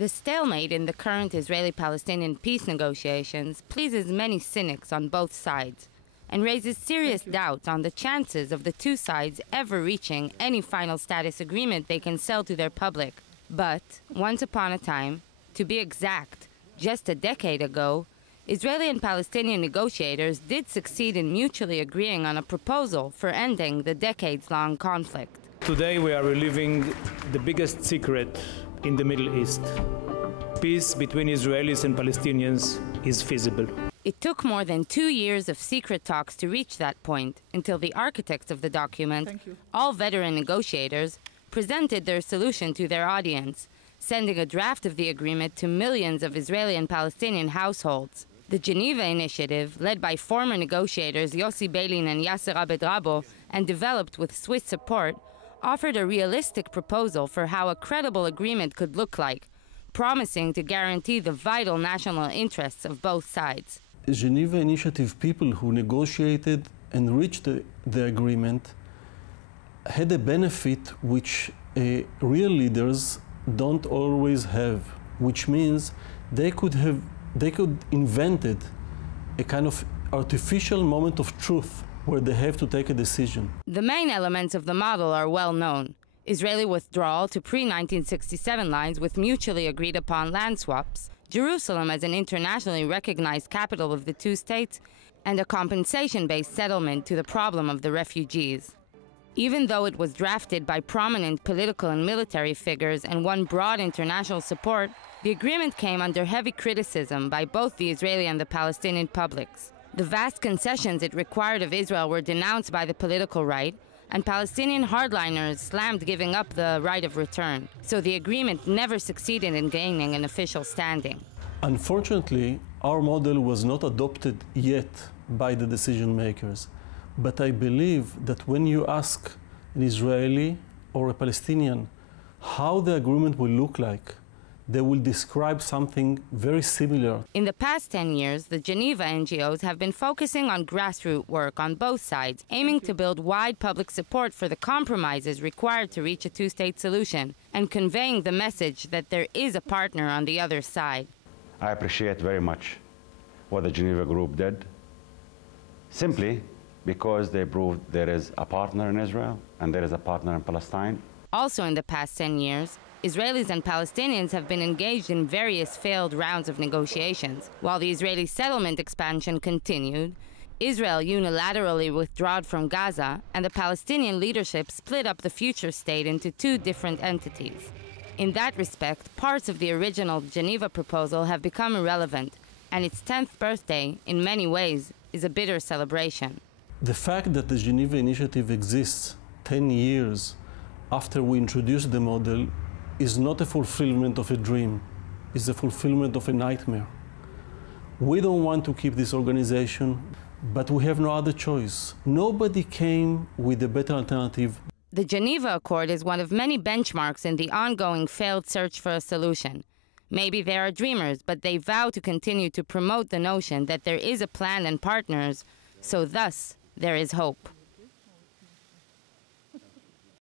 The stalemate in the current Israeli-Palestinian peace negotiations pleases many cynics on both sides and raises serious doubts on the chances of the two sides ever reaching any final status agreement they can sell to their public. But, once upon a time, to be exact, just a decade ago, Israeli and Palestinian negotiators did succeed in mutually agreeing on a proposal for ending the decades-long conflict. Today we are reliving the biggest secret in the Middle East. Peace between Israelis and Palestinians is feasible. It took more than 2 years of secret talks to reach that point, until the architects of the document, all veteran negotiators, presented their solution to their audience, sending a draft of the agreement to millions of Israeli and Palestinian households. The Geneva initiative, led by former negotiators Yossi Beilin and Yasser Abed-Rabo, and developed with Swiss support, offered a realistic proposal for how a credible agreement could look like, promising to guarantee the vital national interests of both sides. The Geneva initiative people who negotiated and reached the agreement had a benefit which real leaders don't always have, which means they could invented a kind of artificial moment of truth where they have to take a decision. The main elements of the model are well known. Israeli withdrawal to pre-1967 lines with mutually agreed upon land swaps, Jerusalem as an internationally recognized capital of the two states, and a compensation-based settlement to the problem of the refugees. Even though it was drafted by prominent political and military figures and won broad international support, the agreement came under heavy criticism by both the Israeli and the Palestinian publics. The vast concessions it required of Israel were denounced by the political right, and Palestinian hardliners slammed giving up the right of return. So the agreement never succeeded in gaining an official standing. Unfortunately, our model was not adopted yet by the decision makers. But I believe that when you ask an Israeli or a Palestinian how the agreement will look like, they will describe something very similar. In the past 10 years, the Geneva NGOs have been focusing on grassroots work on both sides, aiming to build wide public support for the compromises required to reach a two-state solution, and conveying the message that there is a partner on the other side. I appreciate very much what the Geneva group did, simply because they proved there is a partner in Israel and there is a partner in Palestine. Also in the past 10 years, Israelis and Palestinians have been engaged in various failed rounds of negotiations. While the Israeli settlement expansion continued, Israel unilaterally withdrew from Gaza, and the Palestinian leadership split up the future state into two different entities. In that respect, parts of the original Geneva proposal have become irrelevant, and its 10th birthday, in many ways, is a bitter celebration. The fact that the Geneva Initiative exists 10 years after we introduced the model is not a fulfillment of a dream, it's a fulfillment of a nightmare. We don't want to keep this organization, but we have no other choice. Nobody came with a better alternative. The Geneva Accord is one of many benchmarks in the ongoing failed search for a solution. Maybe they are dreamers, but they vow to continue to promote the notion that there is a plan and partners, so thus there is hope.